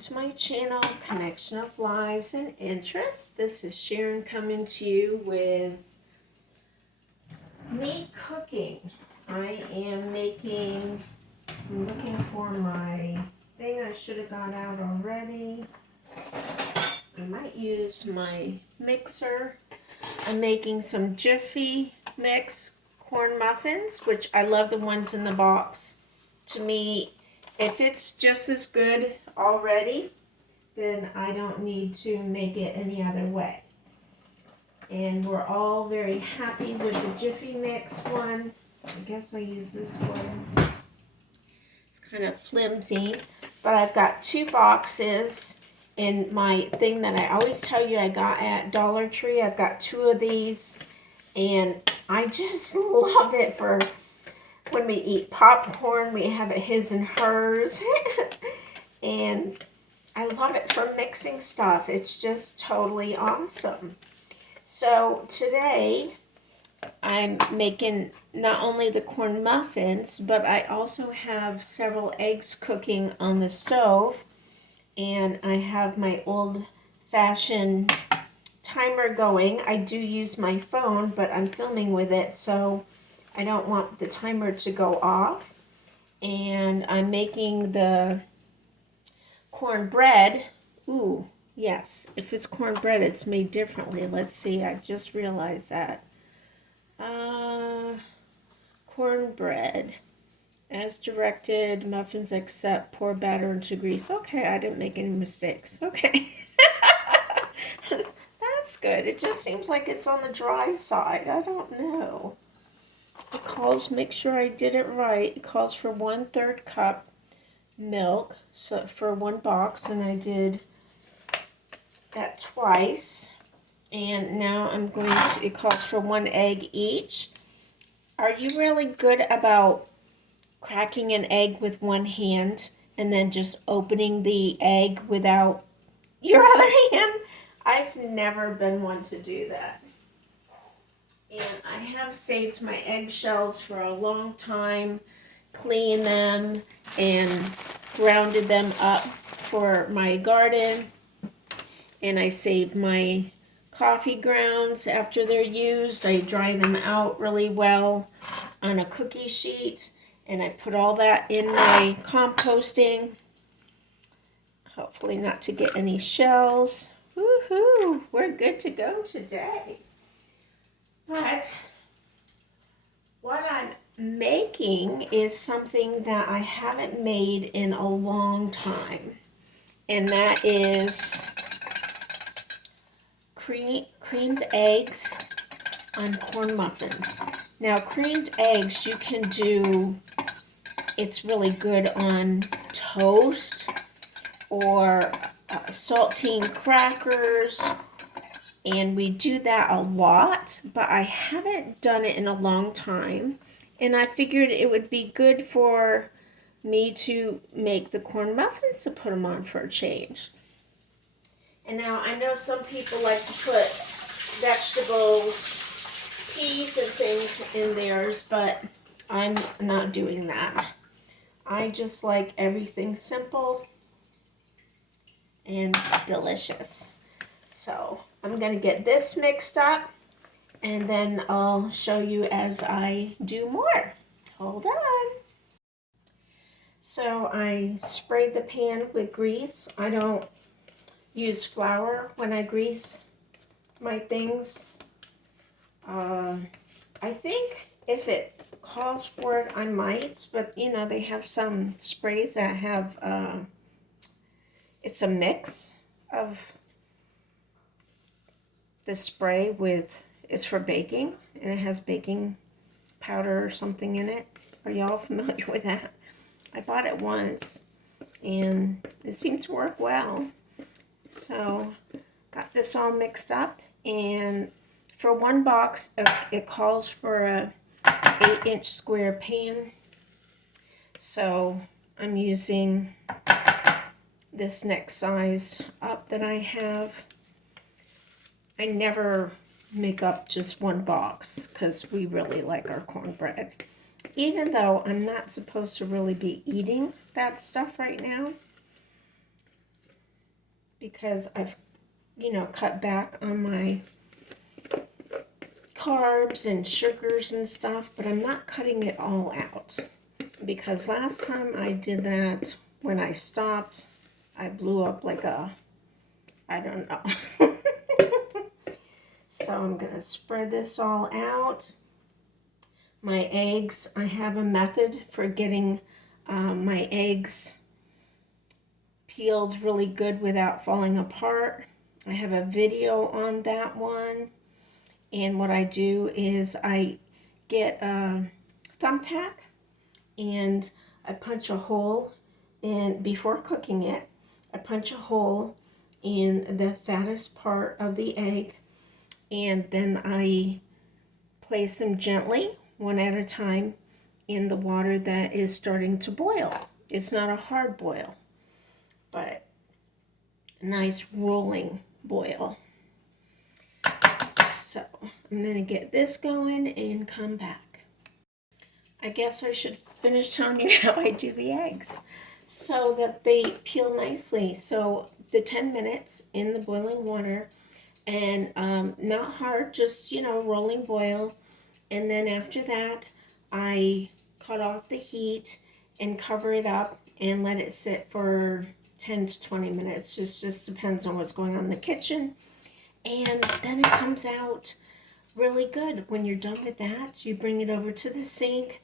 to my channel, Connection of Lives and Interests. This is Sharon coming to you with me cooking. I am I'm looking for my thing I should have got out already. I might use my mixer. I'm making some Jiffy Mix corn muffins, which I love the ones in the box. To me, if it's just as good already, then I don't need to make it any other way. And we're all very happy with the Jiffy Mix one. I guess I'll use this one. It's kind of flimsy, but I've got 2 boxes in my thing that I always tell you I got at Dollar Tree. I've got 2 of these, and I just love it for when we eat popcorn. We have it his and hers. And I love it for mixing stuff. It's just totally awesome. So today I'm making not only the corn muffins, but I also have several eggs cooking on the stove. And I have my old-fashioned timer going. I do use my phone, but I'm filming with it, so I don't want the timer to go off. And I'm making the cornbread. Ooh, yes. If it's cornbread, it's made differently. Let's see. I just realized that. Cornbread. As directed, muffins except pour batter into grease. Okay, I didn't make any mistakes. Okay. That's good. It just seems like it's on the dry side. I don't know. It calls, make sure I did it right. It calls for 1/3 cup milk, so for 1 box, and I did that twice. And now I'm going to, it calls for 1 egg each. Are you really good about cracking an egg with one hand and then just opening the egg without your other hand? I've never been one to do that. And I have saved my eggshells for a long time, cleaned them and grounded them up for my garden. And I save my coffee grounds after they're used. I dry them out really well on a cookie sheet. And I put all that in my composting. Hopefully not to get any shells. Woohoo! We're good to go today. But what I'm making is something that I haven't made in a long time. And that is creamed eggs on corn muffins. Now, creamed eggs you can do, it's really good on toast or saltine crackers, and we do that a lot, but I haven't done it in a long time, and I figured it would be good for me to make the corn muffins to put them on for a change. And now I know some people like to put vegetables, peas and things in theirs, but I'm not doing that. I just like everything simple and delicious. So I'm going to get this mixed up, and then I'll show you as I do more. Hold on. So I sprayed the pan with grease. I don't use flour when I grease my things. I think if it calls for it, I might, but you know, they have some sprays that have, it's a mix of the spray with, it's for baking, and it has baking powder or something in it. Are y'all familiar with that? I bought it once, and it seemed to work well. So, got this all mixed up, and for 1 box, it calls for a 8-inch square pan. So, I'm using this next size up that I have. I never make up just 1 box because we really like our cornbread. Even though I'm not supposed to really be eating that stuff right now, because I've, cut back on my carbs and sugars and stuff, but I'm not cutting it all out, because last time I did that, when I stopped, I blew up like I don't know. So I'm going to spread this all out. My eggs, I have a method for getting my eggs peeled really good without falling apart. I have a video on that one. And what I do is I get a thumbtack and I punch a hole in, before cooking it, I punch a hole in the fattest part of the egg, and then I place them gently, one at a time, in the water that is starting to boil. It's not a hard boil, but a nice rolling boil. So I'm going to get this going and come back. I guess I should finish telling you how I do the eggs so that they peel nicely. So the 10 minutes in the boiling water, and not hard, just, rolling boil. And then after that, I cut off the heat and cover it up and let it sit for 10 to 20 minutes. Just depends on what's going on in the kitchen. And then it comes out really good. When you're done with that, you bring it over to the sink,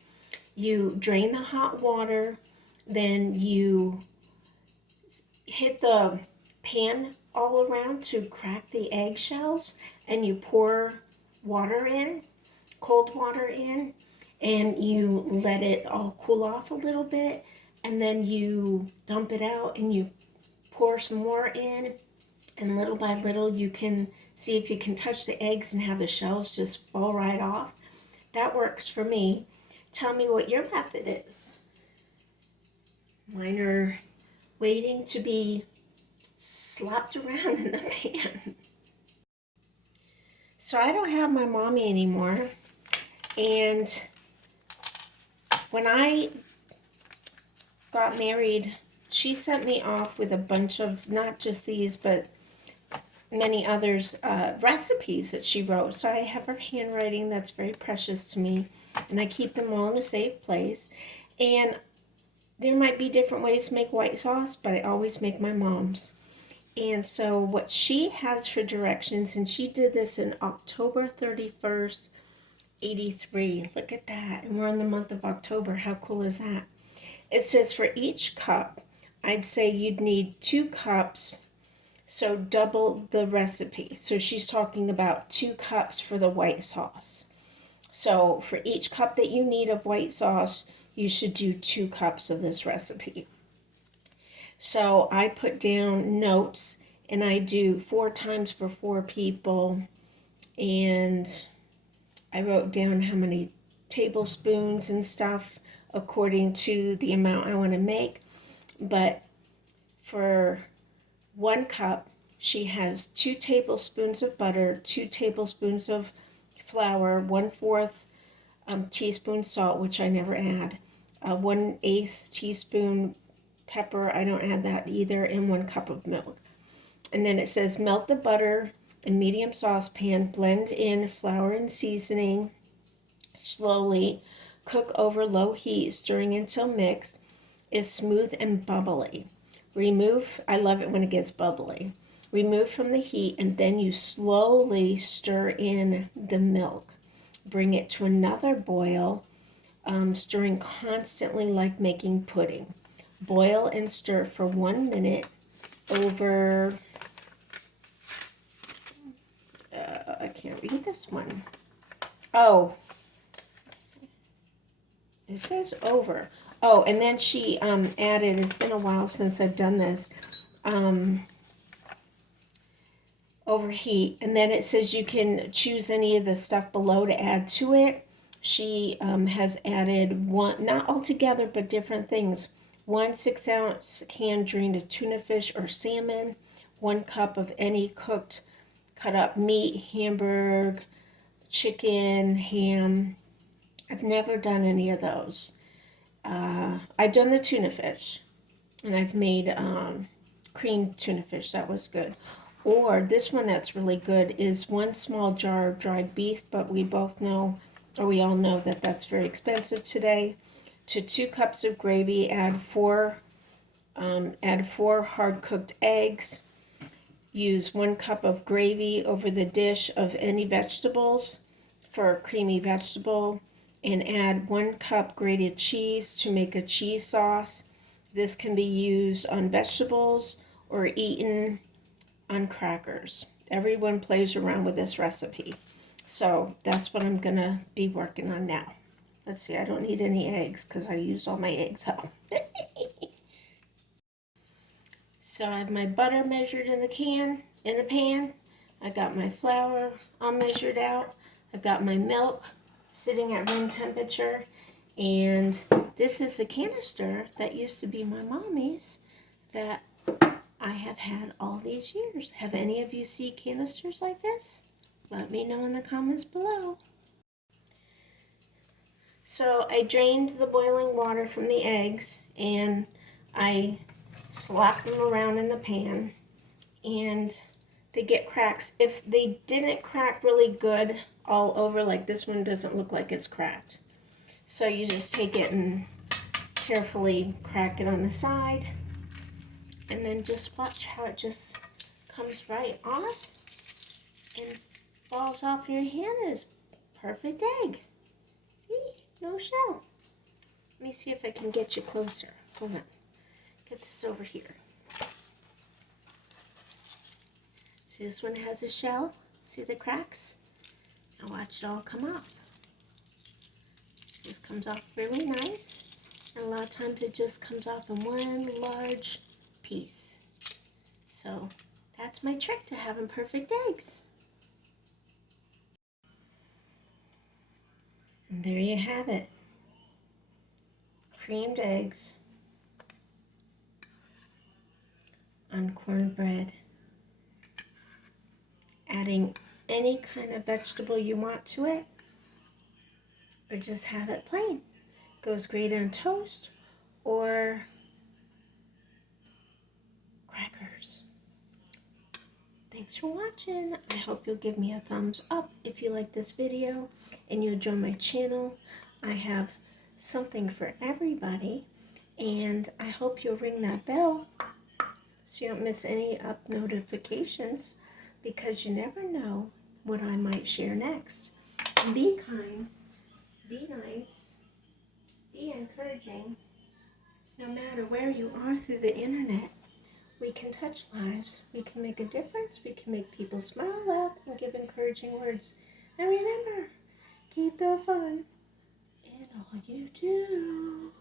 you drain the hot water, then you hit the pan all around to crack the eggshells, and you pour water in, cold water in, and you let it all cool off a little bit, and then you dump it out and you pour some more in, and little by little you can see if you can touch the eggs and have the shells just fall right off. That works for me. Tell me what your method is. Mine are waiting to be slapped around in the pan. So I don't have my mommy anymore, and when I got married, she sent me off with a bunch of, not just these, but many others, recipes that she wrote. So I have her handwriting that's very precious to me, and I keep them all in a safe place. And there might be different ways to make white sauce, but I always make my mom's. And so what she has for directions, and she did this in October 31st, 83. Look at that. And we're in the month of October. How cool is that? It says for each cup, I'd say you'd need 2 cups, so double the recipe. So she's talking about 2 cups for the white sauce. So for each cup that you need of white sauce, you should do 2 cups of this recipe. So I put down notes, and I do 4 times for 4 people, and I wrote down how many tablespoons and stuff according to the amount I want to make. But for 1 cup, she has 2 tablespoons of butter, 2 tablespoons of flour, 1/4 teaspoon salt, which I never add, 1/8 teaspoon pepper, I don't add that either, and 1 cup of milk. And then it says melt the butter in medium saucepan, blend in flour and seasoning slowly, cook over low heat, stirring until mix is smooth and bubbly. Remove, I love it when it gets bubbly. Remove from the heat, and then you slowly stir in the milk. Bring it to another boil, stirring constantly like making pudding. Boil and stir for 1 minute over, I can't read this one. Oh, it says over. Oh, and then she added, it's been a while since I've done this, overheat. And then it says you can choose any of the stuff below to add to it. She has added one, not all together, but different things. 1 6-ounce can drained of tuna fish or salmon, 1 cup of any cooked cut up meat, hamburger, chicken, ham. I've never done any of those. I've done the tuna fish, and I've made creamed tuna fish. That was good. Or this one that's really good is 1 small jar of dried beef, but we both know, or we all know, that that's very expensive today. To 2 cups of gravy, add 4 hard-cooked eggs. Use 1 cup of gravy over the dish of any vegetables for a creamy vegetable, and add 1 cup grated cheese to make a cheese sauce. This can be used on vegetables or eaten on crackers. Everyone plays around with this recipe. So that's what I'm going to be working on now. Let's see, I don't need any eggs because I used all my eggs up. So I have my butter measured in the pan. I got my flour all measured out. I've got my milk sitting at room temperature. And this is a canister that used to be my mommy's that I have had all these years. Have any of you seen canisters like this? Let me know in the comments below. So I drained the boiling water from the eggs and I slap them around in the pan, and they get cracks. If they didn't crack really good all over, like this one doesn't look like it's cracked. So you just take it and carefully crack it on the side, and then just watch how it just comes right off and falls off your hand. It's perfect egg. See? No shell. Let me see if I can get you closer. Hold on. Get this over here. See, this one has a shell. See the cracks? Now watch it all come off. This comes off really nice. And a lot of times it just comes off in one large piece. So that's my trick to having perfect eggs. And there you have it. Creamed eggs on cornbread. Adding any kind of vegetable you want to it, or just have it plain. Goes great on toast or crackers. Thanks for watching. I hope you'll give me a thumbs up if you like this video and you'll join my channel. I have something for everybody, and I hope you'll ring that bell so you don't miss any up notifications, because you never know what I might share next. And be kind, be nice, be encouraging. No matter where you are through the internet, we can touch lives, we can make a difference, we can make people smile, laugh, and give encouraging words. And remember, keep the fun in all you do.